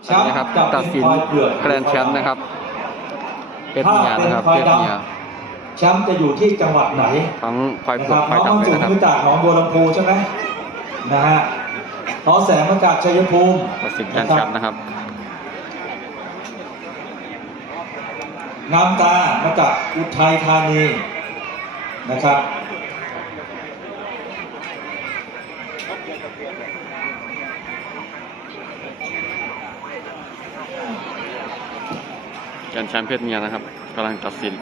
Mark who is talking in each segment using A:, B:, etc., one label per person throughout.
A: นี่ครับตัดสินแกรนด์แชมป์นะครับเพชรเมียนะครับเพชรเมีย
B: แชมป์จะอยู่ที่จังหวัดไหน
A: ทั้งควายเผือกควายดำเลยนะครับ
B: มาจากหนองบัวลำพูใช่ไหมนะฮะท้อแสงมาจากชัยภูมิ
A: ตัดสินแกรนด์แชมป์นะครับ
B: งามตามาจากอุทัยธานีนะครับ
A: แกรนด์แชมป์เพชรเมียนะครับกำลังตัดสิน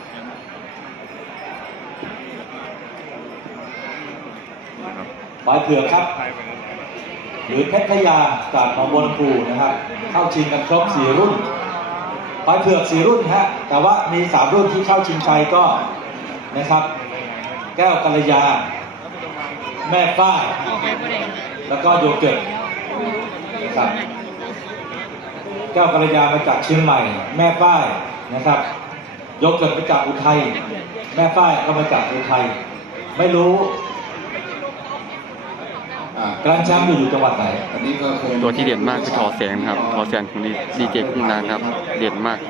B: ปลายเผือกครับหรือเพชรพยาจากหนองบัวลำพูนะครับเข้าชิงกันครบ4รุ่นปลายเผือก4รุ่นฮะแต่ว่ามี3รุ่นที่เข้าชิงชัยก็นะครับแก้วกัลยาแม่ป้ายแล้วก็โยเกิร์ตนะครับแก้วกัลยามาจากเชียงใหม่แม่ป้ายนะครับโยเกิร์ตมาจากอุทัยแม่ป้ายก็มาจากอุทัยไม่รู้การแชมป์อยู่จังหวัดไหน
C: อันนี้ก็
A: ตัวที่เด่นมากคือทอแสงครับทอแสงของดีเจกุ้งนางครับเด่นมาก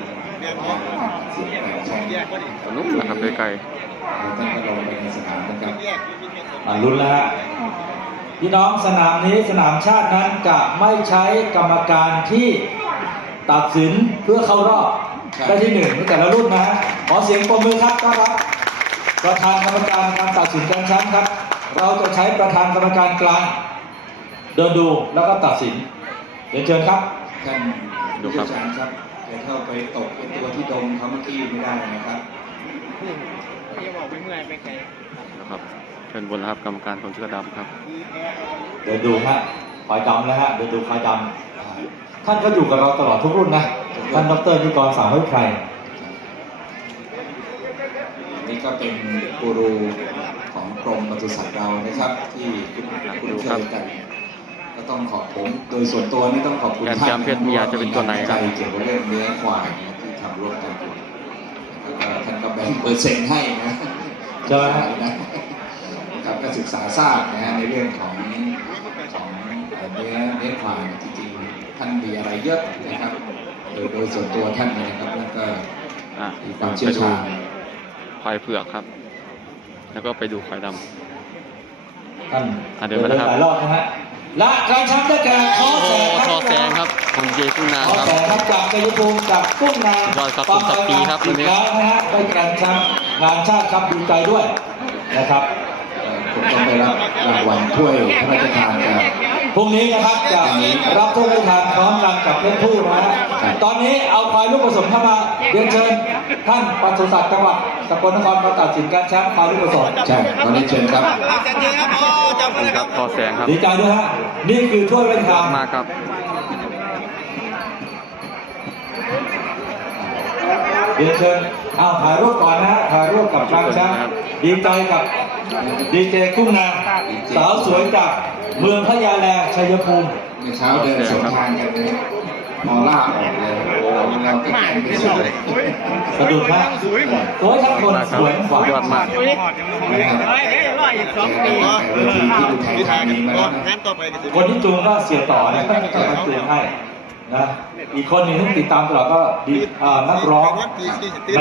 A: สนุกนะครับใกล้
C: ๆท่านก็ลงไปในสนามนะครับ
B: ลุ้นแล้วฮะพี่น้องสนามนี้สนามชาตินั้นจะไม่ใช้กรรมการที่ตัดสินเพื่อเข้ารอบได้ที่1ในแต่ละรุ่นนะฮะขอเสียงปรบมือครับต้อนรับประธานกรรมการการตัดสินการแชมป์ครับเราจะใช้ประธานกรรมการกลางเดินดูแล้วก็ตัดสินเรียนเชิญครับ
C: ท่านผู้เชี่ยวชาญครับจะเข้าไปตกเป็นตัวที่ดมเขาเมื่อกี้ไม่ได้นะครับ
A: นะครับเชิญบนครับกรรมการคนเสื้อดำครับ
B: เดินดูฮะควายดำนะฮะเดินดูควายดำท่านก็อยู่กับเราตลอดทุกรุ่นนะท่านดร.นิกร สามห้วยไพร
C: นี่ก็เป็นกูรูของกรมปศุสัตว์เรานะครับที่คุณเคยกันก็ต้องขอบผมโดยส่วนตัวนี่ต้องขอบคุณท่าน
A: แชมป์เพชรเมียจะเป็นตัวไหนครับ
C: เกี่ยวกับเรื่องเนื้อควายที่ทำร่วมกันอยู่แล้วก็ท่านก็แบ่งเปอร์เซ็นต์ให้นะ
B: ใช่ไหม
C: นะครับก็ศึกษาทราบนะฮะในเรื่องของเนื้อควายจริงๆท่านมีอะไรเยอะนะครับโดยส่วนตัวท่านนะครับแล้วก็มีความเชี่ยวชาญ
A: ควายเผือกครับแล้วก็ไปดูควายด
B: ำท่าน
A: เดินมาแล้วครับ
B: หลายรอบนะฮะและการแชมป์ได้แก่ทอแสง
A: ครับของเจกุ้งนางครับ
B: จากชัยภูมิจากกุ้งนาง
A: ยอดครับคุณสัปปีครับวันนี้
B: นะฮะได้การแชมป์งานชาติครับดีใจด้วยนะครับ
C: ผมต้องไปรับรางวัลถ้วยพระราชทานจาก
B: พรุ่งนี้นะครับจะรับถ้วยพระราชทานพร้อมกันกับเพชรผู้นะฮะตอนนี้เอาควายลูกผสมเข้ามาเรียนเชิญท่านปศุสัตว์จังหวัดสกลนครมาตัดสินการแชมป์ควายลูกผสม
C: ใช่ตอนนี้เชิญครับ
A: ครับทอแสงครับ
B: ดีใจด้วยฮะนี่คือถ้วยพระราชทาน
A: มากครับ
B: เรียนเชิญเอาถ่ายรูปก่อนนะฮะถ่ายรูปกับการแชมป์ดีใจกับดีเจกุ้งนางสาวสวยจากเมืองพะยาแลชัยภูมิ
C: ในเช้าเดินสวนทางกันเลยมอล่าออกเลยเราติดกันไม่สุดเลย
B: สะดุดมากสวยทั้งคนสวยขวาย
A: อดมาก
C: เวทีที่ดูไทยมีมา
B: คนที่จูงก็เสียต่อนะจูงให้นะอีกคนหนึ่งที่ติดตามตลอดก็นักร้อง